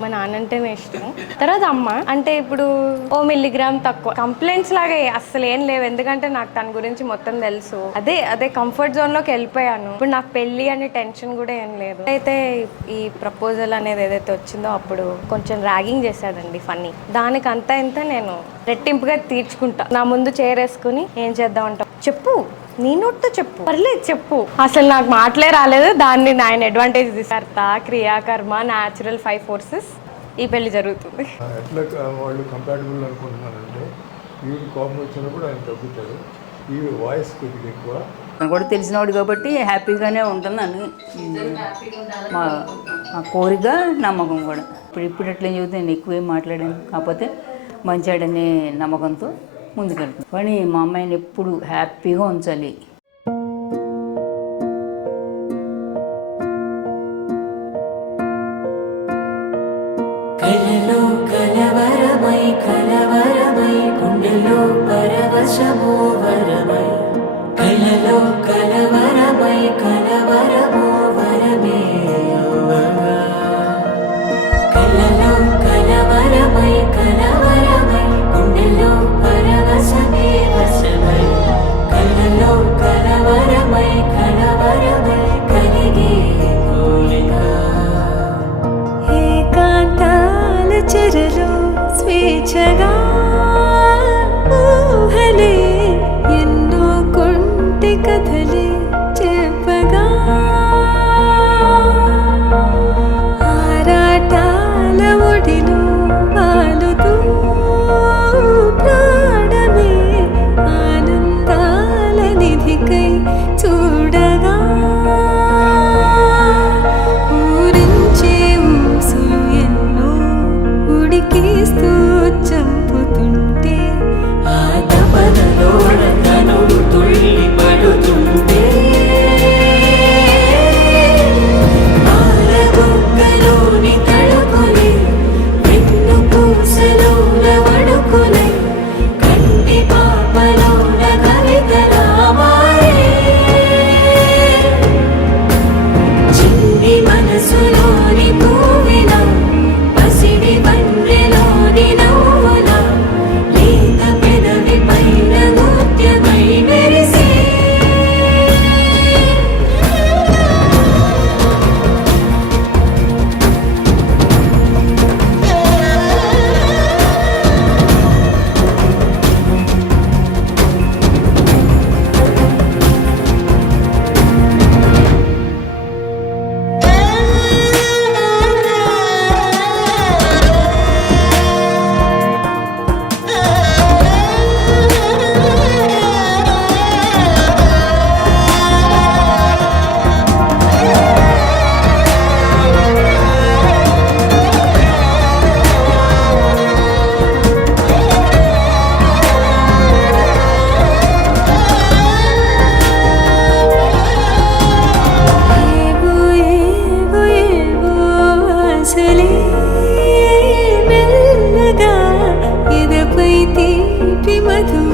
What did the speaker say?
మా నాన్న అంటేనే ఇష్టం. తర్వాత అమ్మ అంటే ఇప్పుడు ఓ మిల్లీగ్రామ్ తక్కువ. కంప్లైంట్స్ లాగా అస్సలు ఏం లేవు, ఎందుకంటే నాకు తన గురించి మొత్తం తెలుసు. అదే కంఫర్ట్ జోన్ లోకి వెళ్ళిపోయాను. ఇప్పుడు నాకు పెళ్లి అనే టెన్షన్ కూడా ఏం లేదు. అయితే ఈ ప్రపోజల్ అనేది ఏదైతే వచ్చిందో అప్పుడు కొంచెం ర్యాగింగ్ చేశాడండి ఫన్నీ. దానికి అంతా ఇంత నేను రెట్టింపుగా తీర్చుకుంటా. నా ముందు చేరేసుకుని ఏం చేద్దాం అంటావు చెప్పు, నీ నోట్తో చెప్పు, పర్లేదు చెప్పు. అసలు నాకు మాటలే రాలేదు, దాన్ని ఆయన అడ్వాంటేజ్ తీసారు. క్రియా కర్మ న్యాచురల్ 5 ఫోర్సెస్ ఈ పెళ్లి జరుగుతుంది. ఎట్లా వాళ్ళు కంపాటబుల్ అనుకుంటున్నారంటే వీడి కోపం వచ్చినప్పుడు ఆయన తగ్గుతాడు, ఈ వాయిస్ కొద్దిగా ఎక్కువ. నాకు కూడా తెలిసినవాడు కాబట్టి హ్యాపీగానే ఉంటుందని మా కోరిక, నమ్మకం కూడా. ఇప్పుడు ఎట్లా చెబితే నేను ఎక్కువేం మాట్లాడాను, కాకపోతే మంచాడనే నమ్మకంతో ముందుకెళ్తాను. కానీ మా అమ్మాయిని ఎప్పుడు హ్యాపీగా ఉంచాలి. కలలో కలవరమై కలవరమై గుండెలో పరవశమో వరమై, కలలో కలవరమై కలవరమో వరమే యువగా, కలలో కలవరమై కలవరమై గుండెలో పరవశమే వశమై, కలలో కలవరమై కలవరమై కలిగే కోరిక. ఏకాంతాల చెరలో స్వేచ్ఛగా ఊహలే ఎన్నో కొంటి కథలే చెప్పగా, ఆరాటాల ఒడిలో వాలుతూ ప్రాణమే ఆనందాల నిధికై చూడగా, ఊరించే ఊసులు ఎన్నో ఉడికిస్తూ చంపుతుంటే, ఆ తపనలో తనుడు తుళ్ళి పడుతుంటే, పాలబుగ్గలోని తడుకులే వెన్ను పూసలోన వడుకులై, కంటి పాపలోన కవితలా మారే, చిన్ని మనసులోని పూవిన పసిడి బండ్రెలోని నవ్వుల, లేత పెదవి పైన నృత్యమై మెరిసే. ఏవో ఏవో ఏవో ఆశలే మెల్లగా ఎదపై తీపి మధు